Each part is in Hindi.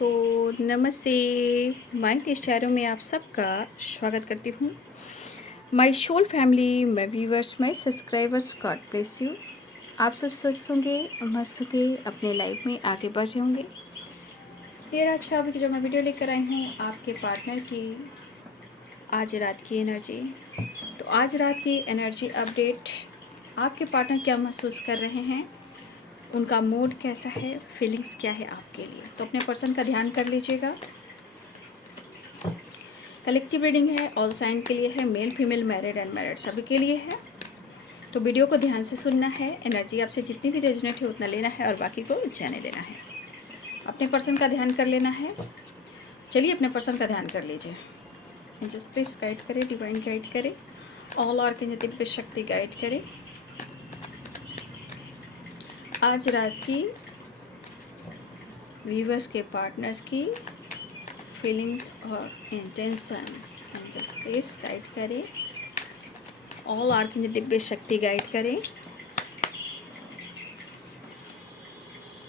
दोस्तों नमस्ते। माइंड इशारों में आप सबका स्वागत करती हूँ। My soul family, my viewers, my subscribers, God bless you. आप सब स्वस्थ होंगे, मस्त होंगे, अपने लाइफ में आगे बढ़ रहे होंगे। फिर आज का अभी जो मैं वीडियो लेकर आई हूँ आपके पार्टनर की आज रात की एनर्जी। तो आज रात की एनर्जी अपडेट, आपके पार्टनर क्या महसूस कर रहे हैं, उनका मूड कैसा है, फीलिंग्स क्या है आपके लिए। तो अपने पर्सन का ध्यान कर लीजिएगा। कलेक्टिव रीडिंग है, ऑल साइन के लिए है, मेल फीमेल मैरिड अनमैरिड सभी के लिए है। तो वीडियो को ध्यान से सुनना है। एनर्जी आपसे जितनी भी रेजोनेट है उतना लेना है और बाकी को जाने देना है। अपने पर्सन का ध्यान कर लेना है। चलिए अपने पर्सन का ध्यान कर लीजिए। जस्ट प्लीज गाइड करें, डिवाइन गाइड करें, ऑल आर्कन दिव्य शक्ति गाइड करें। आज रात की व्यूवर्स के पार्टनर्स की फीलिंग्स और इंटेंशन जस्ट प्लीज गाइड करें। ऑल आर्कन दिव्य शक्ति गाइड करें।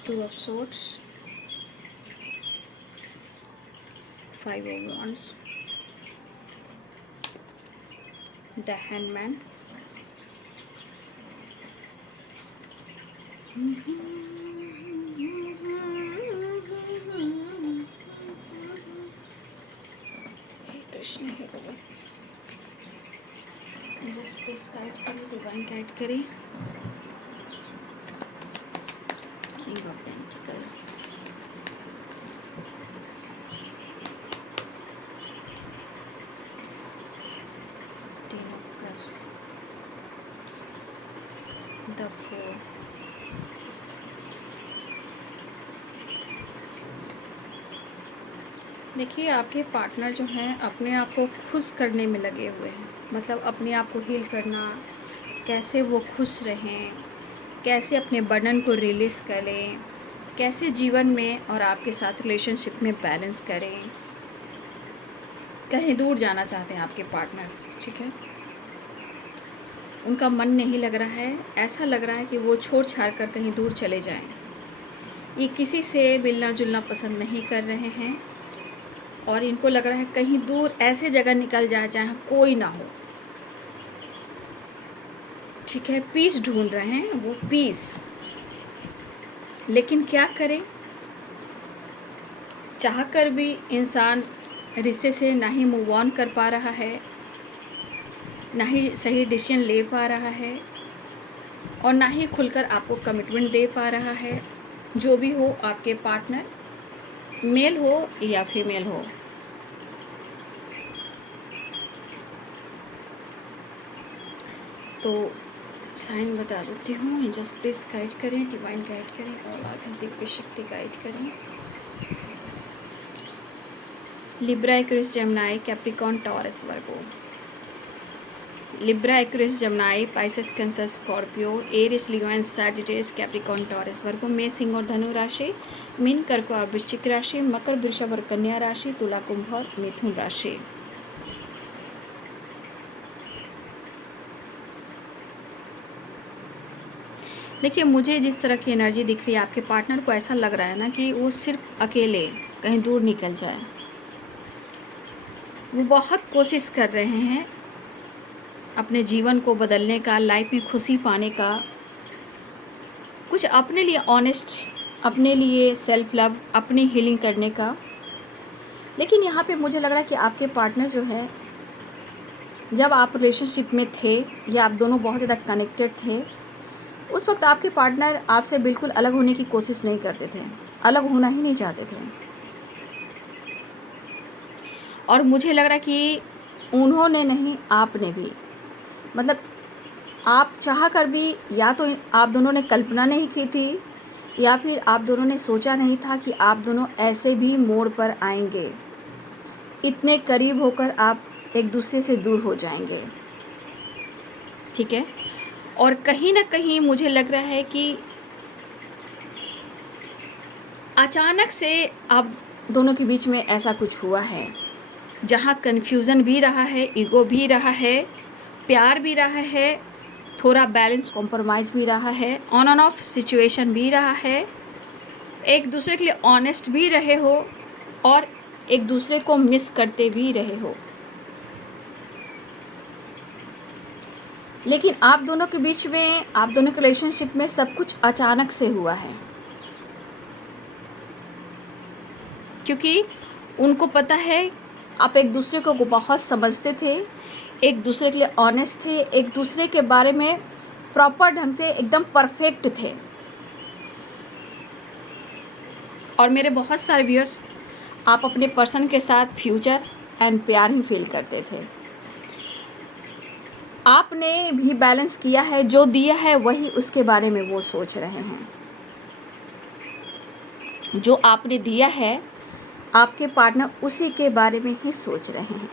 Two of swords, five of wands, the handman, Krishna है बोलो। जस्ट प्लीज गाइड करें, डिवाइन गाइड करें। King of pentacle, ten of cups, the four, देखिए आपके पार्टनर जो हैं अपने आप को खुश करने में लगे हुए हैं। मतलब अपने आप को हील करना, कैसे वो खुश रहें, कैसे अपने बर्डन को रिलीज़ करें, कैसे जीवन में और आपके साथ रिलेशनशिप में बैलेंस करें। कहीं दूर जाना चाहते हैं आपके पार्टनर, ठीक है। उनका मन नहीं लग रहा है, ऐसा लग रहा है कि वो छोड़ छाड़ कर कहीं दूर चले जाएं। ये किसी से मिलना जुलना पसंद नहीं कर रहे हैं और इनको लग रहा है कहीं दूर ऐसे जगह निकल जाए जहाँ कोई ना हो, ठीक है। पीस ढूंढ रहे हैं वो, पीस। लेकिन क्या करें, चाह कर भी इंसान रिश्ते से ना ही मूव ऑन कर पा रहा है, ना ही सही डिसीजन ले पा रहा है और ना ही खुलकर आपको कमिटमेंट दे पा रहा है। जो भी हो, आपके पार्टनर मेल हो या फीमेल हो, तो साइन बता देती हूँ। जस्ट प्लीज गाइड करें, डिवाइन गाइड करें, ऑल आर्कन दिव्य शक्ति गाइड करें। Libra, Aquarius, Gemini, Capricorn, Taurus, Virgo. Libra, Aquarius, Gemini, Pisces, Cancer, Scorpio, Aries, Leo and Sagittarius, Capricorn, Taurus, Virgo. मेष, सिंह और धनु राशि, मीन, कर्क और वृश्चिक राशि, मकर, वृषभ और कन्या राशि, तुला, कुंभ और मिथुन राशि। देखिए मुझे जिस तरह की एनर्जी दिख रही है, आपके पार्टनर को ऐसा लग रहा है ना कि वो सिर्फ अकेले कहीं दूर निकल जाए। वो बहुत कोशिश कर रहे हैं अपने जीवन को बदलने का, लाइफ में खुशी पाने का, कुछ अपने लिए ऑनेस्ट, अपने लिए सेल्फ लव, अपनी हीलिंग करने का। लेकिन यहाँ पे मुझे लग रहा है कि आपके पार्टनर जो है, जब आप रिलेशनशिप में थे या आप दोनों बहुत ज़्यादा कनेक्टेड थे, उस वक्त आपके पार्टनर आपसे बिल्कुल अलग होने की कोशिश नहीं करते थे, अलग होना ही नहीं चाहते थे। और मुझे लग रहा है कि उन्होंने नहीं, आपने भी, मतलब आप चाह कर भी या तो आप दोनों ने कल्पना नहीं की थी या फिर आप दोनों ने सोचा नहीं था कि आप दोनों ऐसे भी मोड़ पर आएंगे, इतने करीब होकर आप एक दूसरे से दूर हो जाएंगे, ठीक है। और कहीं ना कहीं मुझे लग रहा है कि अचानक से आप दोनों के बीच में ऐसा कुछ हुआ है जहाँ कन्फ्यूज़न भी रहा है, ईगो भी रहा है, प्यार भी रहा है, थोड़ा बैलेंस कॉम्प्रोमाइज़ भी रहा है, ऑन एंड ऑफ सिचुएशन भी रहा है, एक दूसरे के लिए ऑनेस्ट भी रहे हो, और एक दूसरे को मिस करते भी रहे हो। लेकिन आप दोनों के बीच में, आप दोनों के रिलेशनशिप में सब कुछ अचानक से हुआ है, क्योंकि उनको पता है आप एक दूसरे को बहुत समझते थे, एक दूसरे के लिए ऑनेस्ट थे, एक दूसरे के बारे में प्रॉपर ढंग से एकदम परफेक्ट थे। और मेरे बहुत सारे व्यूअर्स, आप अपने पर्सन के साथ फ्यूचर एंड प्यार ही फील करते थे। आपने भी बैलेंस किया है, जो दिया है वही उसके बारे में वो सोच रहे हैं। जो आपने दिया है आपके पार्टनर उसी के बारे में ही सोच रहे हैं,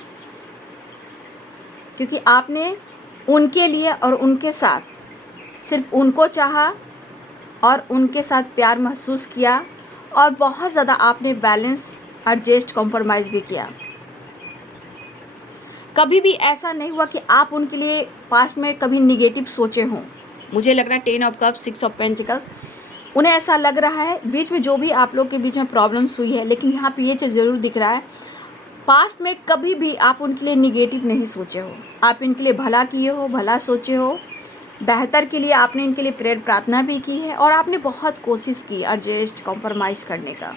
क्योंकि आपने उनके लिए और उनके साथ सिर्फ उनको चाहा और उनके साथ प्यार महसूस किया, और बहुत ज़्यादा आपने बैलेंस, एडजस्ट, कॉम्प्रोमाइज़ भी किया। कभी भी ऐसा नहीं हुआ कि आप उनके लिए पास्ट में कभी निगेटिव सोचे हों। मुझे लग रहा है 10 ऑफ कप्स, 6 ऑफ पेंटिकल्स, उन्हें ऐसा लग रहा है बीच में जो भी आप लोग के बीच में प्रॉब्लम्स हुई है, लेकिन यहाँ पे ये चीज़ ज़रूर दिख रहा है, पास्ट में कभी भी आप उनके लिए निगेटिव नहीं सोचे हो। आप इनके लिए भला किए हो, भला सोचे हो, बेहतर के लिए आपने इनके लिए प्रेयर प्रार्थना भी की है, और आपने बहुत कोशिश की एडजस्ट, कॉम्प्रोमाइज़ करने का।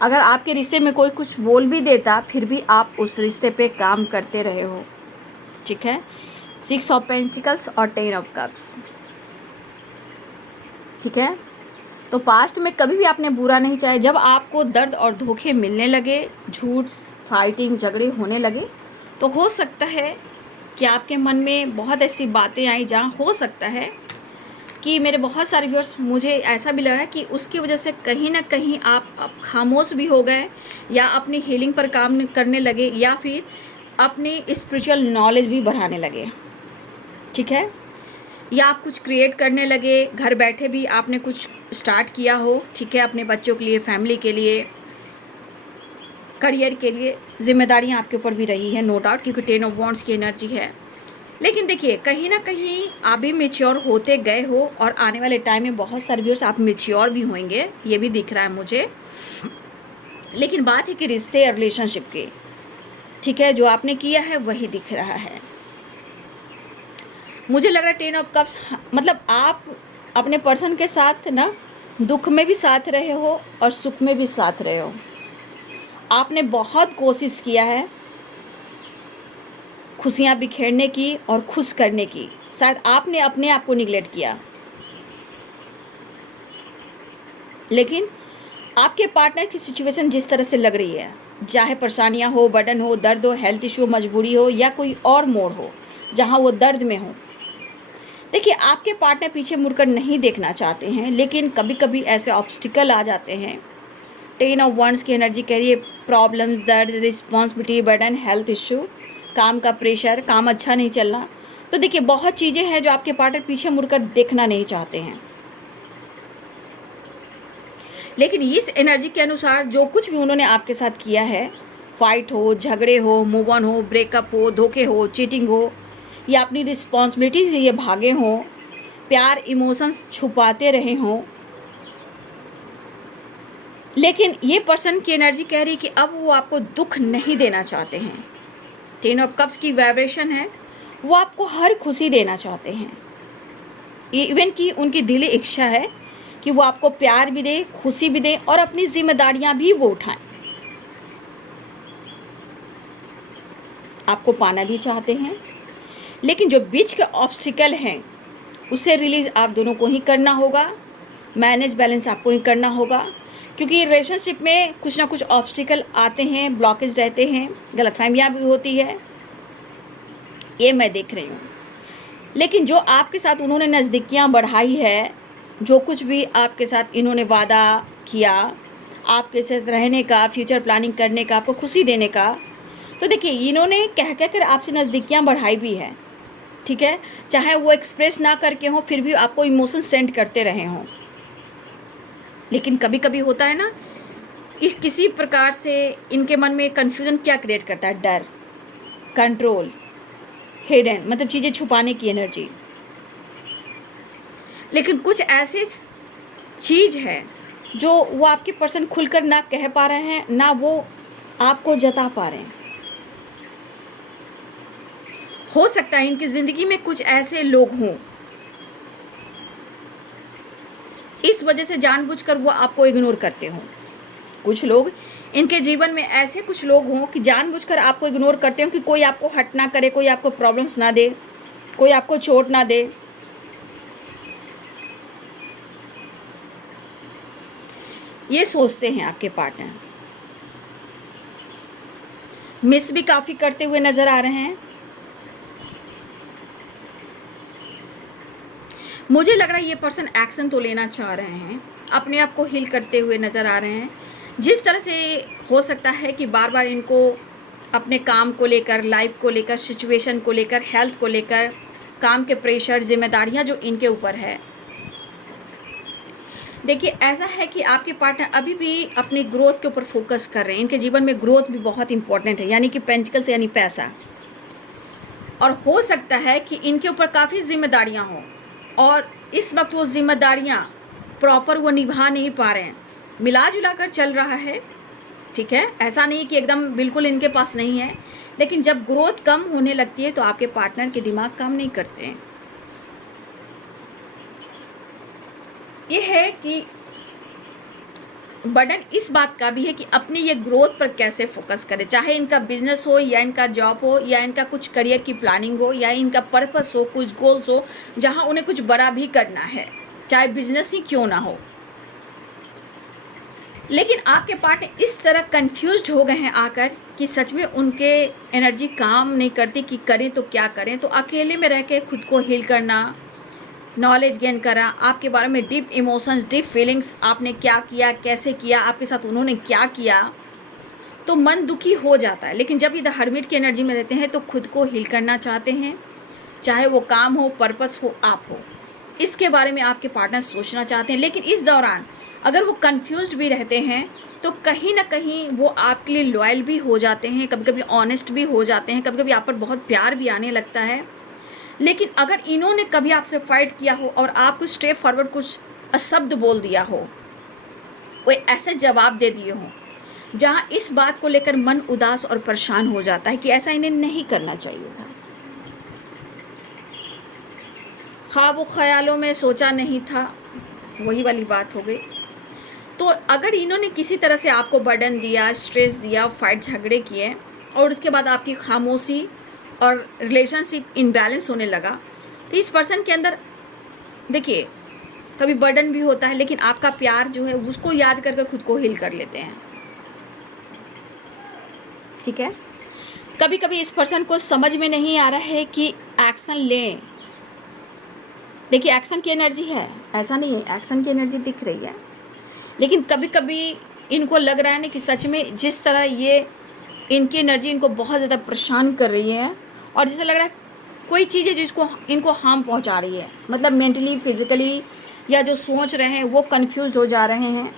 अगर आपके रिश्ते में कोई कुछ बोल भी देता, फिर भी आप उस रिश्ते पे काम करते रहे हो। ठीक है, 6 ऑफ पेंटिकल्स और 10 ऑफ कप्स। ठीक है, तो पास्ट में कभी भी आपने बुरा नहीं चाहा। जब आपको दर्द और धोखे मिलने लगे, झूठ, फाइटिंग, झगड़े होने लगे, तो हो सकता है कि आपके मन में बहुत ऐसी बातें आई जहाँ हो सकता है कि मेरे बहुत सारे व्यूअर्स, मुझे ऐसा भी लगा है कि उसकी वजह से कहीं ना कहीं आप खामोश भी हो गए, या अपनी हीलिंग पर काम करने लगे, या फिर अपनी स्पिरिचुअल नॉलेज भी बढ़ाने लगे। ठीक है, या आप कुछ क्रिएट करने लगे, घर बैठे भी आपने कुछ स्टार्ट किया हो। ठीक है, अपने बच्चों के लिए, फैमिली के लिए, करियर के लिए जिम्मेदारियां आपके ऊपर भी रही है, नो डाउट, क्योंकि 10 ऑफ वॉन्ड्स की एनर्जी है। लेकिन देखिए, कहीं ना कहीं आप भी मेच्योर होते गए हो, और आने वाले टाइम में बहुत सारे व्यूअर्स आप मेच्योर भी होंगे, ये भी दिख रहा है मुझे। लेकिन बात है कि रिश्ते और रिलेशनशिप की, ठीक है, जो आपने किया है वही दिख रहा है। मुझे लग रहा है 10 ऑफ कप्स, मतलब आप अपने पर्सन के साथ ना दुख में भी साथ रहे हो और सुख में भी साथ रहे हो। आपने बहुत कोशिश किया है खुशियाँ बिखेरने की और खुश करने की। शायद आपने अपने आप को निगलेक्ट किया, लेकिन आपके पार्टनर की सिचुएशन जिस तरह से लग रही है, चाहे परेशानियाँ हो, बर्डन हो, दर्द हो, हेल्थ इशू, मजबूरी हो, या कोई और मोड़ हो जहाँ वो दर्द में हो, देखिए आपके पार्टनर पीछे मुड़कर नहीं देखना चाहते हैं, लेकिन कभी कभी ऐसे ऑब्स्टिकल आ जाते हैं। 10 ऑफ वंड्स की एनर्जी कह रही है प्रॉब्लम्स, दर्द, रिस्पॉन्सिबिलिटी, बर्डन, हेल्थ इशू, काम का प्रेशर, काम अच्छा नहीं चलना। तो देखिए बहुत चीज़ें हैं जो आपके पार्टनर पीछे मुड़कर देखना नहीं चाहते हैं। लेकिन इस एनर्जी के अनुसार जो कुछ भी उन्होंने आपके साथ किया है, फाइट हो, झगड़े हो, मूव ऑन हो, ब्रेकअप हो, धोखे हो, चीटिंग हो, या अपनी रिस्पॉन्सिबिलिटी से ये भागे हों, प्यार, इमोशंस छुपाते रहे हों, लेकिन ये पर्सन की एनर्जी कह रही कि अब वो आपको दुख नहीं देना चाहते हैं। 10 ऑफ कप्स की वाइब्रेशन है, वो आपको हर खुशी देना चाहते हैं। इवन कि उनकी दिली इच्छा है कि वो आपको प्यार भी दे, खुशी भी दे, और अपनी जिम्मेदारियां भी वो उठाएं। आपको पाना भी चाहते हैं, लेकिन जो बीच के ऑब्स्टिकल हैं उसे रिलीज़ आप दोनों को ही करना होगा। मैनेज, बैलेंस आपको ही करना होगा, क्योंकि रिलेशनशिप में कुछ ना कुछ ऑब्स्टिकल आते हैं, ब्लॉकेज रहते हैं, गलतफहमियाँ भी होती है, ये मैं देख रही हूँ। लेकिन जो आपके साथ उन्होंने नज़दीकियाँ बढ़ाई है, जो कुछ भी आपके साथ इन्होंने वादा किया आपके साथ रहने का, फ्यूचर प्लानिंग करने का, आपको खुशी देने का, तो देखिए इन्होंने कह कह कर आपसे नज़दीकियाँ बढ़ाई भी है। ठीक है, चाहे वो एक्सप्रेस ना करके हों, फिर भी आपको इमोशन सेंड करते रहे हों। लेकिन कभी कभी होता है ना कि किसी प्रकार से इनके मन में कन्फ्यूज़न क्या क्रिएट करता है, डर, कंट्रोल, हिडन, मतलब चीज़ें छुपाने की एनर्जी। लेकिन कुछ ऐसे चीज़ है जो वो आपके पर्सन खुलकर ना कह पा रहे हैं, ना वो आपको जता पा रहे हैं। हो सकता है इनकी ज़िंदगी में कुछ ऐसे लोग हों, इस वजह से जानबूझकर वो आपको इग्नोर करते हों। कुछ लोग इनके जीवन में ऐसे कुछ लोग हों कि जानबूझकर आपको इग्नोर करते हो कि कोई आपको हर्ट ना करे, कोई आपको प्रॉब्लम्स ना दे, कोई आपको चोट ना दे। ये सोचते हैं आपके पार्टनर। मिस भी काफ़ी करते हुए नज़र आ रहे हैं। मुझे लग रहा है ये पर्सन एक्शन तो लेना चाह रहे हैं, अपने आप को हील करते हुए नज़र आ रहे हैं। जिस तरह से हो सकता है कि बार बार इनको अपने काम को लेकर, लाइफ को लेकर, सिचुएशन को लेकर, हेल्थ को लेकर, काम के प्रेशर, जिम्मेदारियां जो इनके ऊपर है। देखिए, ऐसा है कि आपके पार्टनर अभी भी अपनी ग्रोथ के ऊपर फोकस कर रहे हैं। इनके जीवन में ग्रोथ भी बहुत इंपॉर्टेंट है, यानी कि पेंटिकल्स यानी पैसा। और हो सकता है कि इनके ऊपर काफ़ी जिम्मेदारियां हों और इस वक्त वो जिम्मेदारियां प्रॉपर वो निभा नहीं पा रहे हैं। मिला जुला कर चल रहा है, ठीक है, ऐसा नहीं कि एकदम बिल्कुल इनके पास नहीं है, लेकिन जब ग्रोथ कम होने लगती है तो आपके पार्टनर के दिमाग काम नहीं करते हैं। ये है कि बर्डन इस बात का भी है कि अपनी ये ग्रोथ पर कैसे फोकस करें, चाहे इनका बिजनेस हो या इनका जॉब हो या इनका कुछ करियर की प्लानिंग हो या इनका पर्पस हो, कुछ गोल्स हो जहां उन्हें कुछ बड़ा भी करना है, चाहे बिजनेस ही क्यों ना हो। लेकिन आपके पार्टनर इस तरह कंफ्यूज्ड हो गए हैं आकर कि सच में उनके एनर्जी काम नहीं करती कि करें तो क्या करें। तो अकेले में रह के खुद को हील करना, नॉलेज गेन करा, आपके बारे में डीप इमोशंस, डीप फीलिंग्स, आपने क्या किया, कैसे किया, आपके साथ उन्होंने क्या किया, तो मन दुखी हो जाता है। लेकिन जब इधर हर्मिट की एनर्जी में रहते हैं तो खुद को हील करना चाहते हैं, चाहे वो काम हो, पर्पस हो, आप हो, इसके बारे में आपके पार्टनर सोचना चाहते हैं। लेकिन इस दौरान अगर वो कंफ्यूज्ड भी रहते हैं तो कहीं ना कहीं वो आपके लिए लॉयल भी हो जाते हैं, कभी कभी ऑनेस्ट भी हो जाते हैं, कभी कभी आप पर बहुत प्यार भी आने लगता है। लेकिन अगर इन्होंने कभी आपसे फाइट किया हो और आपको स्टेप फॉरवर्ड कुछ अशब्द बोल दिया हो, कोई ऐसे जवाब दे दिए हो जहां इस बात को लेकर मन उदास और परेशान हो जाता है कि ऐसा इन्हें नहीं करना चाहिए था, ख्वाब ख्यालों में सोचा नहीं था, वही वाली बात हो गई। तो अगर इन्होंने किसी तरह से आपको बर्डन दिया, स्ट्रेस दिया, फाइट झगड़े किए और उसके बाद आपकी खामोशी और रिलेशनशिप इनबैलेंस होने लगा, तो इस पर्सन के अंदर देखिए कभी बर्डन भी होता है, लेकिन आपका प्यार जो है उसको याद कर कर खुद को हील कर लेते हैं, ठीक है। कभी कभी इस पर्सन को समझ में नहीं आ रहा है कि एक्शन लें। देखिए, एक्शन की एनर्जी है, ऐसा नहीं है, एक्शन की एनर्जी दिख रही है, लेकिन कभी कभी इनको लग रहा है ना कि सच में जिस तरह ये इनकी एनर्जी इनको बहुत ज़्यादा परेशान कर रही है और जैसे लग रहा है कोई चीज़ है जिसको इनको हार्म पहुंचा रही है, मतलब मेंटली, फिजिकली, या जो सोच रहे हैं वो कंफ्यूज हो जा रहे हैं।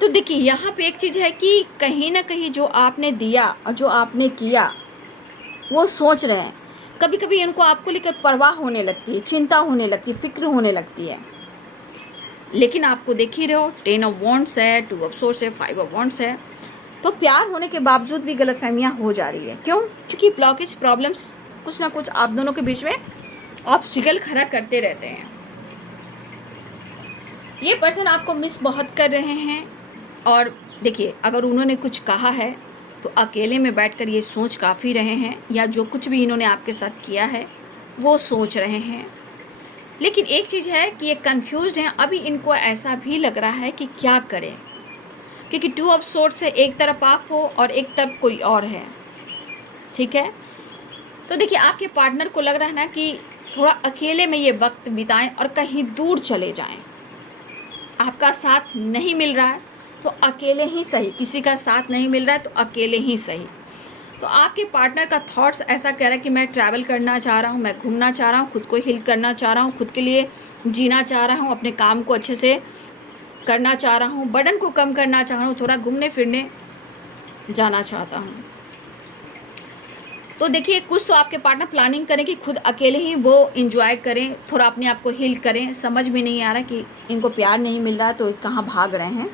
तो देखिए, यहाँ पे एक चीज़ है कि कहीं ना कहीं जो आपने दिया और जो आपने किया वो सोच रहे हैं। कभी कभी इनको आपको लेकर परवाह होने लगती है, चिंता होने लगती है, फिक्र होने लगती है। लेकिन आपको देख ही रहे हो, 10 ऑफ वॉन्ड्स है, 2 ऑफ सोर्स है, 5 ऑफ वॉन्ड्स है। तो प्यार होने के बावजूद भी गलतफहमियां हो जा रही है। क्यों? क्योंकि ब्लॉकेज, प्रॉब्लम्स कुछ ना कुछ आप दोनों के बीच में ऑब्स्टिकल खड़ा करते रहते हैं। ये पर्सन आपको मिस बहुत कर रहे हैं और देखिए, अगर उन्होंने कुछ कहा है तो अकेले में बैठकर ये सोच काफ़ी रहे हैं, या जो कुछ भी इन्होंने आपके साथ किया है वो सोच रहे हैं। लेकिन एक चीज़ है कि ये कंफ्यूज हैं। अभी इनको ऐसा भी लग रहा है कि क्या करें, क्योंकि 2 ऑफ सोर्स से एक तरफ आप हो और एक तरफ कोई और है, ठीक है। तो देखिए, आपके पार्टनर को लग रहा है ना कि थोड़ा अकेले में ये वक्त बिताएं और कहीं दूर चले जाएं। आपका साथ नहीं मिल रहा है तो अकेले ही सही, किसी का साथ नहीं मिल रहा है तो अकेले ही सही। तो आपके पार्टनर का थॉट्स ऐसा कह रहा है कि मैं ट्रैवल करना चाह रहा हूँ, मैं घूमना चाह रहा हूँ, खुद को हील करना चाह रहा हूँ, खुद के लिए जीना चाह रहा हूँ, अपने काम को अच्छे से करना चाह रहा हूँ, बर्डन को कम करना चाह रहा हूँ, थोड़ा घूमने फिरने जाना चाहता हूँ। तो देखिए कुछ तो आपके पार्टनर प्लानिंग करें कि खुद अकेले ही वो इंजॉय करें, थोड़ा अपने आप को हील करें। समझ में नहीं आ रहा कि इनको प्यार नहीं मिल रहा तो कहाँ भाग रहे हैं,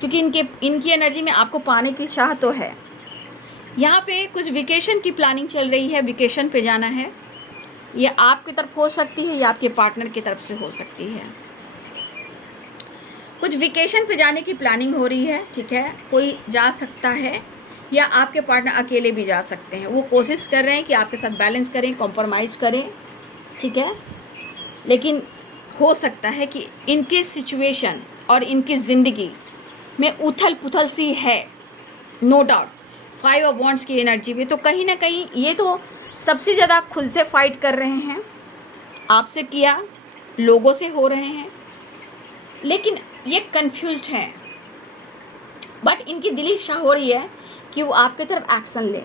क्योंकि इनकी एनर्जी में आपको पाने की चाह तो है। यहाँ पे कुछ वेकेशन की प्लानिंग चल रही है, वेकेशन पे जाना है। ये आपकी तरफ हो सकती है या आपके पार्टनर की तरफ से हो सकती है। कुछ वेकेशन पे जाने की प्लानिंग हो रही है, ठीक है, कोई जा सकता है या आपके पार्टनर अकेले भी जा सकते हैं। वो कोशिश कर रहे हैं कि आपके साथ बैलेंस करें, कॉम्प्रोमाइज़ करें, ठीक है। लेकिन हो सकता है कि इनकी सिचुएशन और इनकी ज़िंदगी में उथल पुथल सी है, नो डाउट। 5 ऑफ वॉन्ड्स की एनर्जी भी, तो कहीं ना कहीं ये तो सबसे ज़्यादा खुद से फाइट कर रहे हैं, आपसे किया, लोगों से हो रहे हैं, लेकिन ये कंफ्यूज्ड हैं। बट इनकी दिली इच्छा हो रही है कि वो आपके तरफ एक्शन ले,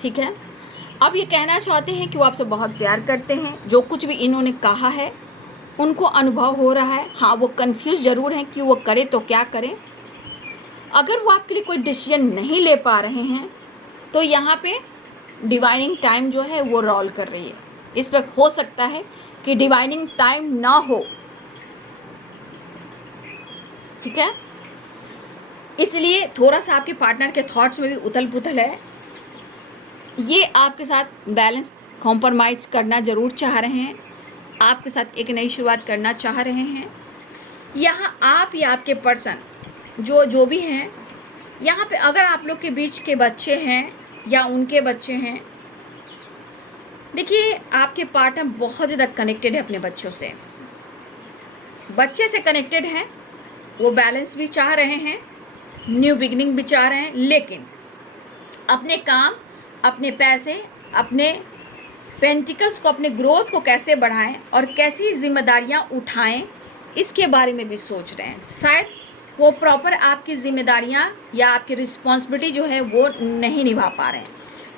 ठीक है। अब ये कहना चाहते हैं कि वो आपसे बहुत प्यार करते हैं। जो कुछ भी इन्होंने कहा है उनको अनुभव हो रहा है। हाँ, वो कंफ्यूज ज़रूर हैं कि वो करे तो क्या करें। अगर वो आपके लिए कोई डिसीजन नहीं ले पा रहे हैं तो यहाँ पे डिवाइनिंग टाइम जो है वो रोल कर रही है। इस पर हो सकता है कि डिवाइनिंग टाइम ना हो, ठीक है। इसलिए थोड़ा सा आपके पार्टनर के थॉट्स में भी उथल पुथल है। ये आपके साथ बैलेंस कॉम्प्रोमाइज़ करना ज़रूर चाह रहे हैं, आपके साथ एक नई शुरुआत करना चाह रहे हैं। यहाँ आप या आपके पर्सन जो भी हैं, यहाँ पे अगर आप लोग के बीच के बच्चे हैं या उनके बच्चे हैं, देखिए आपके पार्टनर बहुत ज़्यादा कनेक्टेड है अपने बच्चों से, बच्चे से कनेक्टेड हैं। वो बैलेंस भी चाह रहे हैं, न्यू बिगनिंग भी चाह रहे हैं, लेकिन अपने काम, अपने पैसे, अपने पेंटिकल्स को, अपने ग्रोथ को कैसे बढ़ाएं और कैसी जिम्मेदारियां उठाएं, इसके बारे में भी सोच रहे हैं। शायद वो प्रॉपर आपकी जिम्मेदारियां या आपकी रिस्पॉन्सिबिलिटी जो है वो नहीं निभा पा रहे हैं,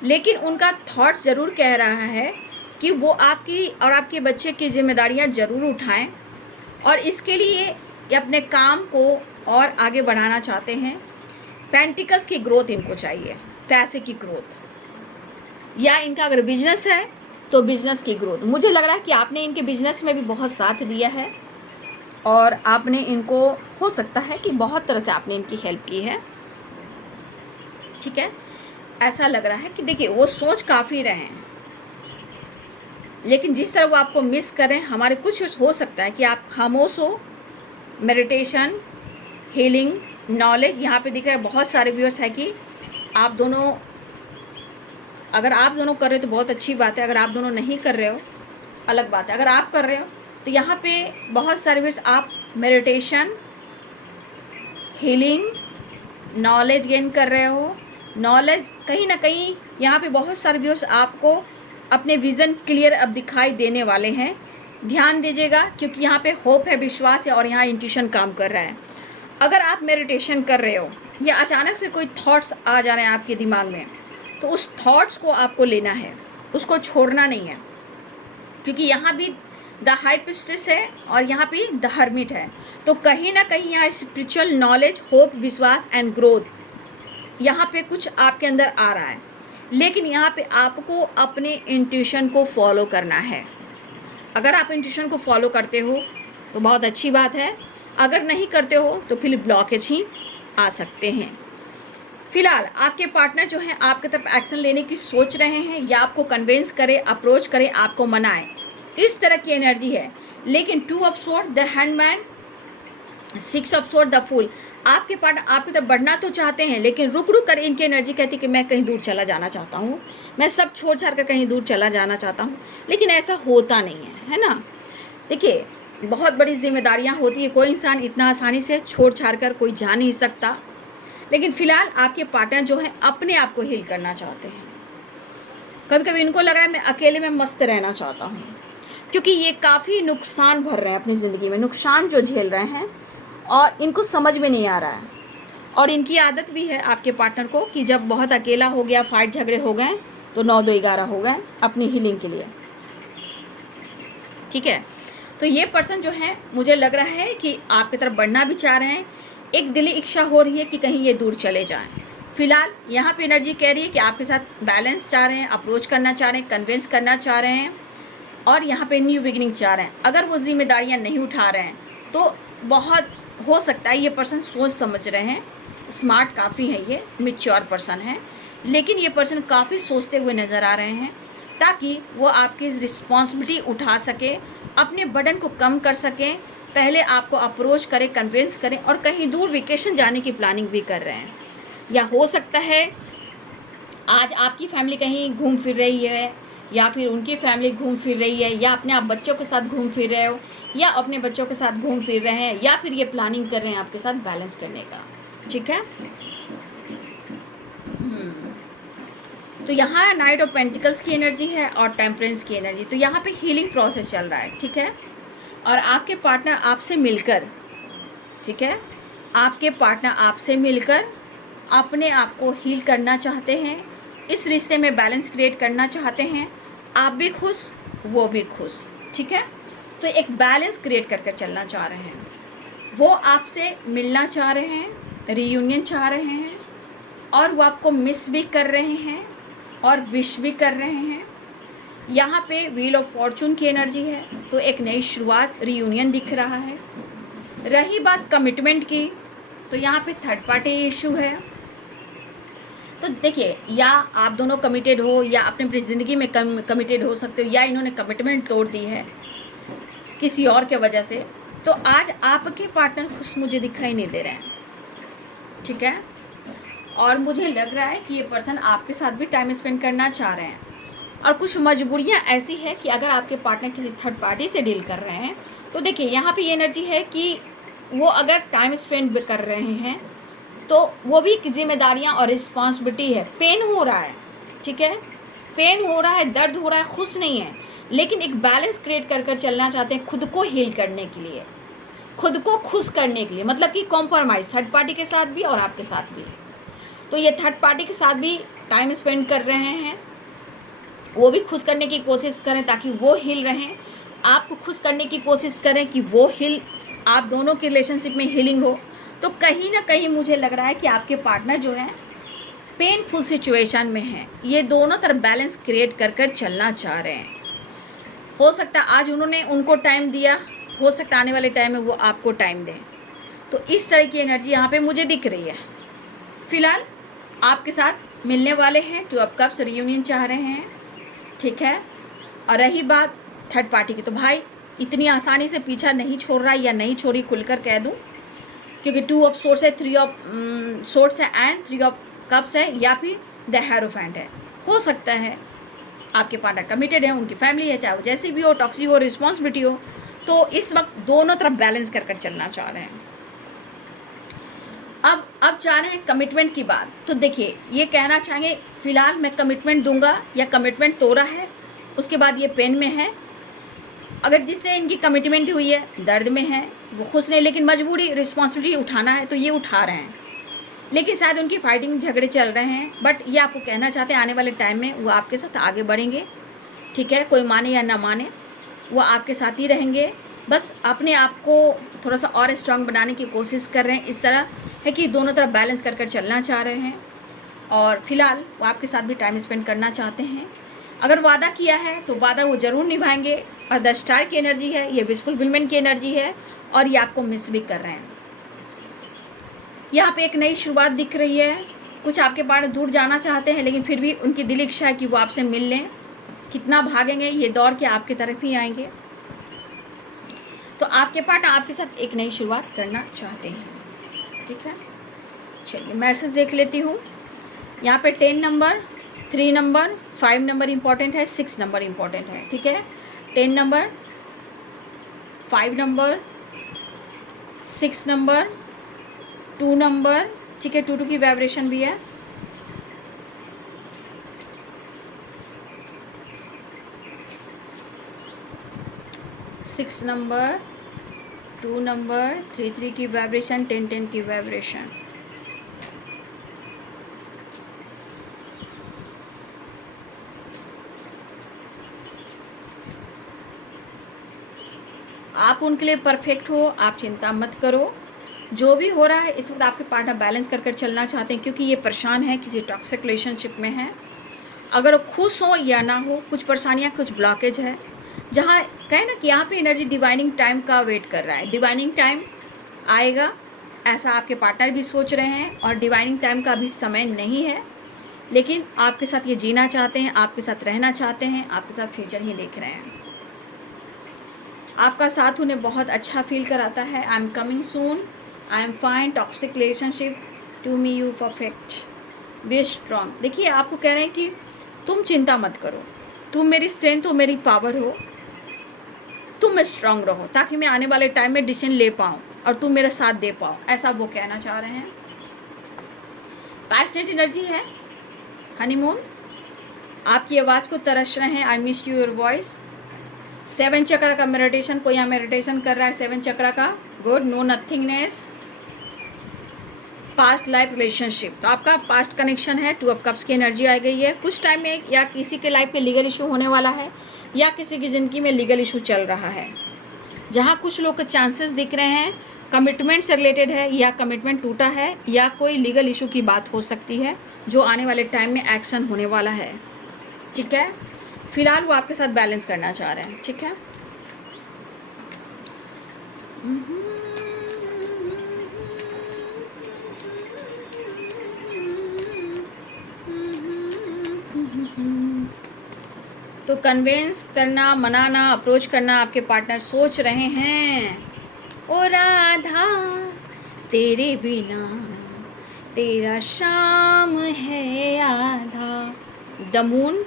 लेकिन उनका थॉट ज़रूर कह रहा है कि वो आपकी और आपके बच्चे की जिम्मेदारियां ज़रूर उठाएं और इसके लिए ये अपने काम को और आगे बढ़ाना चाहते हैं। पेंटिकल्स की ग्रोथ इनको चाहिए, पैसे की ग्रोथ, या इनका अगर बिजनेस है तो बिजनेस की ग्रोथ। मुझे लग रहा है कि आपने इनके बिजनेस में भी बहुत साथ दिया है और आपने इनको, हो सकता है कि बहुत तरह से आपने इनकी हेल्प की है, ठीक है। ऐसा लग रहा है कि देखिए वो सोच काफ़ी रहे हैं, लेकिन जिस तरह वो आपको मिस कर रहे हैं, हमारे कुछ हो सकता है कि आप खामोश हो। मेडिटेशन, हीलिंग, नॉलेज, यहाँ पे दिख रहा है बहुत सारे व्यूअर्स है कि आप दोनों, अगर आप दोनों कर रहे हो तो बहुत अच्छी बात है, अगर आप दोनों नहीं कर रहे हो अलग बात है। अगर आप कर रहे हो तो यहाँ पे बहुत सारे व्यूअर्स आप मेडिटेशन, हीलिंग, नॉलेज गेन कर रहे हो। नॉलेज कहीं ना कहीं यहाँ पे बहुत सारे व्यूअर्स आपको अपने विज़न क्लियर अब दिखाई देने वाले हैं। ध्यान दीजिएगा क्योंकि यहाँ पे होप है, विश्वास है और यहाँ इंट्यूशन काम कर रहा है। अगर आप मेडिटेशन कर रहे हो या अचानक से कोई थॉट्स आ जा रहे हैं आपके दिमाग में, तो उस थॉट्स को आपको लेना है, उसको छोड़ना नहीं है, क्योंकि यहाँ भी द हाई प्रिस्टेस है और यहाँ पे द हर्मिट है। तो कहीं ना कहीं यहाँ स्पिरिचुअल नॉलेज, होप, विश्वास एंड ग्रोथ यहाँ पे कुछ आपके अंदर आ रहा है, लेकिन यहाँ पे आपको अपने इंट्यूशन को फॉलो करना है। अगर आप इंट्यूशन को फॉलो करते हो तो बहुत अच्छी बात है, अगर नहीं करते हो तो फिर ब्लॉकेज ही आ सकते हैं। फिलहाल आपके पार्टनर जो हैं आपकी तरफ एक्शन लेने की सोच रहे हैं, या आपको कन्विंस करे, अप्रोच करे, आपको मनाए, इस तरह की एनर्जी है। लेकिन 2 of sword, the hanged man, 6 of sword, the fool, आपके पार्टनर आपकी तरफ बढ़ना तो चाहते हैं, लेकिन रुक रुक कर इनकी एनर्जी कहती है कि मैं कहीं दूर चला जाना चाहता हूँ, मैं सब छोड़ छाड़ कर कहीं दूर चला जाना चाहता हूँ, लेकिन ऐसा होता नहीं है ना। देखिए बहुत बड़ी जिम्मेदारियाँ होती है, कोई इंसान इतना आसानी से छोड़ छाड़ कर कोई जा नहीं सकता, लेकिन फ़िलहाल आपके पार्टनर जो है अपने आप को हील करना चाहते हैं। कभी कभी इनको लग रहा है मैं अकेले में मस्त रहना चाहता हूँ, क्योंकि ये काफ़ी नुकसान भर रहे हैं अपनी ज़िंदगी में, नुकसान जो झेल रहे हैं और इनको समझ में नहीं आ रहा है। और इनकी आदत भी है आपके पार्टनर को कि जब बहुत अकेला हो गया, फाइट झगड़े हो गए, तो 9 2 11 हो गए अपनी हीलिंग के लिए, ठीक है। तो ये पर्सन जो है मुझे लग रहा है कि आपकी तरफ बढ़ना भी चाह रहे हैं, एक दिली इच्छा हो रही है कि कहीं ये दूर चले जाएं। फिलहाल यहाँ पे एनर्जी कह रही है कि आपके साथ बैलेंस चाह रहे हैं, अप्रोच करना चाह रहे हैं, कन्विंस करना चाह रहे हैं और यहाँ पे न्यू बिगिनिंग चाह रहे हैं। अगर वो जिम्मेदारियाँ नहीं उठा रहे हैं तो बहुत हो सकता है ये पर्सन सोच समझ रहे हैं, स्मार्ट काफ़ी है, ये मैच्योर पर्सन है, लेकिन ये पर्सन काफ़ी सोचते हुए नज़र आ रहे हैं ताकि वो आपकी रिस्पॉन्सिबिलिटी उठा सके, अपने बर्डन को कम कर सकें, पहले आपको अप्रोच करें, कन्विंस करें और कहीं दूर वेकेशन जाने की प्लानिंग भी कर रहे हैं। या हो सकता है आज आपकी फैमिली कहीं घूम फिर रही है या फिर उनकी फैमिली घूम फिर रही है, या अपने आप बच्चों के साथ घूम फिर रहे हो या अपने बच्चों के साथ घूम फिर रहे हैं, या फिर ये प्लानिंग कर रहे हैं आपके साथ बैलेंस करने का। ठीक है। तो यहाँ नाइट ऑफ पेंटिकल्स की एनर्जी है और टेम्परेंस की एनर्जी। तो यहाँ पे हीलिंग प्रोसेस चल रहा है। ठीक है। और आपके पार्टनर आपसे मिलकर, ठीक है, आपके पार्टनर आपसे मिलकर अपने आप को हील करना चाहते हैं, इस रिश्ते में बैलेंस क्रिएट करना चाहते हैं, आप भी खुश वो भी खुश। ठीक है। तो एक बैलेंस क्रिएट करके चलना चाह रहे हैं। वो आपसे मिलना चाह रहे हैं, रीयूनियन चाह रहे हैं और वो आपको मिस भी कर रहे हैं और विश भी कर रहे हैं। यहाँ पे व्हील ऑफ फॉर्चून की एनर्जी है, तो एक नई शुरुआत, रीयूनियन दिख रहा है। रही बात कमिटमेंट की, तो यहाँ पे थर्ड पार्टी इशू है। तो देखिए, या आप दोनों कमिटेड हो या अपनी अपनी ज़िंदगी में कमिटेड हो सकते हो, या इन्होंने कमिटमेंट तोड़ दी है किसी और के वजह से। तो आज आपके पार्टनर खुश मुझे दिखाई नहीं दे रहे हैं। ठीक है। और मुझे लग रहा है कि ये पर्सन आपके साथ भी टाइम स्पेंड करना चाह रहे हैं और कुछ मजबूरियां ऐसी है कि अगर आपके पार्टनर किसी थर्ड पार्टी से डील कर रहे हैं तो देखिए यहाँ पे ये एनर्जी है कि वो अगर टाइम स्पेंड कर रहे हैं तो वो भी जिम्मेदारियां और रिस्पॉन्सिबिलिटी है। पेन हो रहा है, ठीक है, पेन हो रहा है, दर्द हो रहा है, खुश नहीं है, लेकिन एक बैलेंस क्रिएट कर कर चलना चाहते हैं खुद को हील करने के लिए, खुद को खुश करने के लिए, मतलब कि कॉम्प्रोमाइज़ थर्ड पार्टी के साथ भी और आपके साथ भी। तो ये थर्ड पार्टी के साथ भी टाइम स्पेंड कर रहे हैं, वो भी खुश करने की कोशिश करें ताकि वो हील रहें, आपको खुश करने की कोशिश करें कि वो हील, आप दोनों के रिलेशनशिप में हीलिंग हो। तो कहीं ना कहीं मुझे लग रहा है कि आपके पार्टनर जो है पेनफुल सिचुएशन में है, ये दोनों तरफ बैलेंस क्रिएट कर कर चलना चाह रहे हैं। हो सकता है आज उन्होंने उनको टाइम दिया, हो सकता है आने वाले टाइम में वो आपको टाइम दें। तो इस तरह की एनर्जी यहाँ पे मुझे दिख रही है। फिलहाल आपके साथ मिलने वाले हैं, टू ऑफ कप्स रियूनियन चाह रहे हैं। ठीक है। और रही बात थर्ड पार्टी की, तो भाई इतनी आसानी से पीछा नहीं छोड़ रहा या नहीं छोड़ी, खुलकर कह दूं, क्योंकि टू ऑफ सोर्स है, थ्री ऑफ सोर्स है एंड थ्री ऑफ कप्स है, या फिर द हेरोफेंट है। हो सकता है आपके पार्टनर कमिटेड है, उनकी फैमिली है, चाहे वो जैसी भी हो, टॉक्सिक हो, रिस्पॉन्सिबिलिटी हो, तो इस वक्त दोनों तरफ बैलेंस कर कर चलना चाह रहे हैं। अब चाह रहे हैं कमिटमेंट की बात। तो देखिए, ये कहना चाहेंगे फिलहाल मैं कमिटमेंट दूंगा या कमिटमेंट तोड़ा है, उसके बाद ये पेन में है। अगर जिससे इनकी कमिटमेंट हुई है दर्द में है, वो खुश नहीं, लेकिन मजबूरी, रिस्पॉन्सिबिलिटी उठाना है तो ये उठा रहे हैं, लेकिन शायद उनकी फाइटिंग झगड़े चल रहे हैं, बट ये आपको कहना चाहते हैं आने वाले टाइम में वो आपके साथ आगे बढ़ेंगे। ठीक है। कोई माने या ना माने, वो आपके साथ ही रहेंगे, बस अपने आप को थोड़ा सा और स्ट्रांग बनाने की कोशिश कर रहे हैं। इस तरह है कि दोनों तरफ बैलेंस कर कर चलना चाह रहे हैं और फिलहाल वो आपके साथ भी टाइम स्पेंड करना चाहते हैं। अगर वादा किया है तो वादा वो ज़रूर निभाएंगे। और द स्टार की एनर्जी है, ये विश फुलफिलमेंट की एनर्जी है और ये आपको मिस भी कर रहे हैं। यहाँ पे एक नई शुरुआत दिख रही है। कुछ आपके पास दूर जाना चाहते हैं, लेकिन फिर भी उनकी दिल इच्छा है कि वो आपसे मिल लें। कितना भागेंगे, ये दौड़ के आपकी तरफ ही आएंगे। तो आपके पार्टनर आपके साथ एक नई शुरुआत करना चाहते हैं। ठीक है। चलिए मैसेज देख लेती हूँ। यहाँ पे 10 नंबर, 3 नंबर, 5 नंबर इम्पॉर्टेंट है, 6 नंबर इम्पॉर्टेंट है। ठीक है। 10 नंबर, 5 नंबर, 6 नंबर, 2 नंबर। ठीक है, 2 की वाइब्रेशन भी है। सिक्स नंबर, 2 नंबर, 3 की वाइब्रेशन, 10 की वाइब्रेशन। आप उनके लिए परफेक्ट हो, आप चिंता मत करो। जो भी हो रहा है इस वक्त आपके पार्टनर बैलेंस कर कर चलना चाहते हैं, क्योंकि ये परेशान है, किसी टॉक्सिक रिलेशनशिप में है। अगर वो खुश हो या ना हो, कुछ परेशानियाँ, कुछ ब्लॉकेज है, जहाँ कहें ना कि यहाँ पे एनर्जी डिवाइनिंग टाइम का वेट कर रहा है। डिवाइनिंग टाइम आएगा ऐसा आपके पार्टनर भी सोच रहे हैं, और डिवाइनिंग टाइम का अभी समय नहीं है, लेकिन आपके साथ ये जीना चाहते हैं, आपके साथ रहना चाहते हैं, आपके साथ फ्यूचर ही देख रहे हैं। आपका साथ उन्हें बहुत अच्छा फील कराता है। I am coming soon, I am fine, toxic relationship to me you perfect, be strong. देखिए आपको कह रहे हैं कि तुम चिंता मत करो, तुम मेरी स्ट्रेंथ हो, मेरी पावर हो, तुम स्ट्रांग रहो ताकि मैं आने वाले टाइम में डिसीजन ले पाऊँ और तुम मेरा साथ दे पाओ, ऐसा वो कहना चाह रहे हैं। पैशनेट एनर्जी है, हनीमून, आपकी आवाज़ को तरस रहे हैं। I miss you your voice. 7 chakra का मेडिटेशन, कोई यहाँ मेडिटेशन कर रहा है 7 चक्र का, good. No nothingness, past life relationship, तो आपका पास्ट कनेक्शन है। 2 ऑफ कप्स की एनर्जी आ गई है। कुछ टाइम में या किसी के लाइफ में लीगल इशू होने वाला है, या किसी की ज़िंदगी में लीगल इशू चल रहा है, जहाँ कुछ लोग के चांसेस दिख रहे हैं कमिटमेंट से रिलेटेड है, या कमिटमेंट टूटा है, या कोई लीगल इशू की बात हो सकती है जो आने वाले टाइम में एक्शन होने वाला है। ठीक है, फिलहाल वो आपके साथ बैलेंस करना चाह रहे हैं। ठीक है, तो कन्वेंस करना, मनाना, अप्रोच करना आपके पार्टनर सोच रहे हैं। ओ राधा तेरे बिना तेरा शाम है आधा। The moon,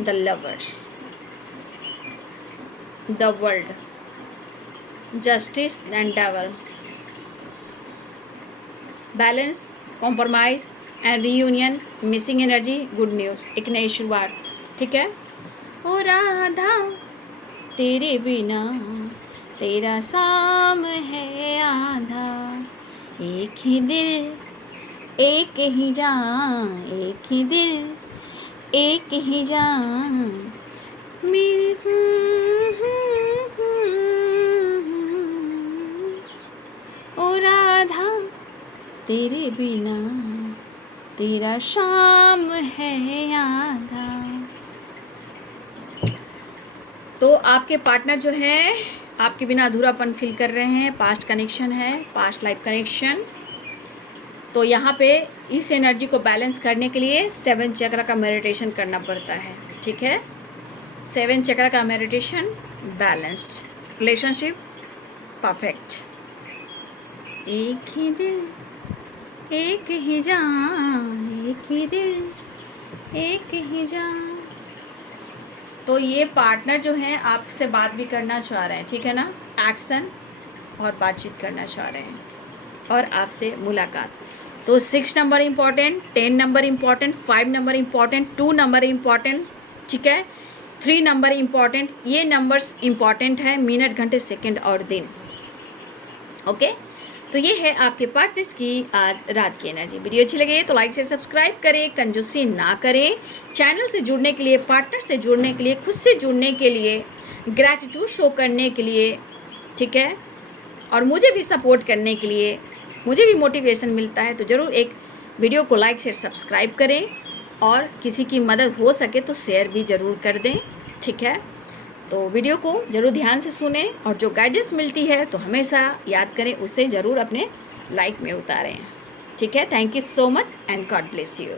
the lovers, the world, justice and devil, balance, compromise and reunion, missing energy, good news, एक नई शुरुआत। ठीक है, ओ राधा तेरे बिना तेरा शाम है आधा, एक ही दिल एक ही जान, एक ही दिल एक ही जान मेरे। ओ राधा तेरे बिना तेरा शाम है आधा। तो आपके पार्टनर जो है आपके बिना अधूरापन फील कर रहे हैं। पास्ट कनेक्शन है, पास्ट लाइफ कनेक्शन। तो यहाँ पे इस एनर्जी को बैलेंस करने के लिए 7 चक्र का मेडिटेशन करना पड़ता है। ठीक है, 7 चक्र का मेडिटेशन, बैलेंस्ड रिलेशनशिप, परफेक्ट। एक ही दिल एक ही जान, एक ही दिल एक ही जान। तो ये पार्टनर जो है आपसे बात भी करना चाह रहे हैं। ठीक है ना, एक्शन और बातचीत करना चाह रहे हैं और आपसे मुलाकात। तो 6 number important, 10 number important, 5 number important, 2 number important. ठीक है, 3 नंबर इम्पॉर्टेंट। ये नंबर्स इम्पॉर्टेंट है, मिनट, घंटे, सेकंड और दिन। ओके, तो ये है आपके पार्टनर्स की आज रात की एनर्जी। वीडियो अच्छी लगे तो लाइक से सब्सक्राइब करें, कंजूसी ना करें। चैनल से जुड़ने के लिए, पार्टनर से जुड़ने के लिए, खुद से जुड़ने के लिए, ग्रैटिट्यूड शो करने के लिए, ठीक है, और मुझे भी सपोर्ट करने के लिए, मुझे भी मोटिवेशन मिलता है, तो ज़रूर एक वीडियो को लाइक से सब्सक्राइब करें, और किसी की मदद हो सके तो शेयर भी ज़रूर कर दें। ठीक है, तो वीडियो को ज़रूर ध्यान से सुनें, और जो गाइडेंस मिलती है तो हमेशा याद करें, उसे ज़रूर अपने लाइफ में उतारें। ठीक है, thank you so much and God bless you.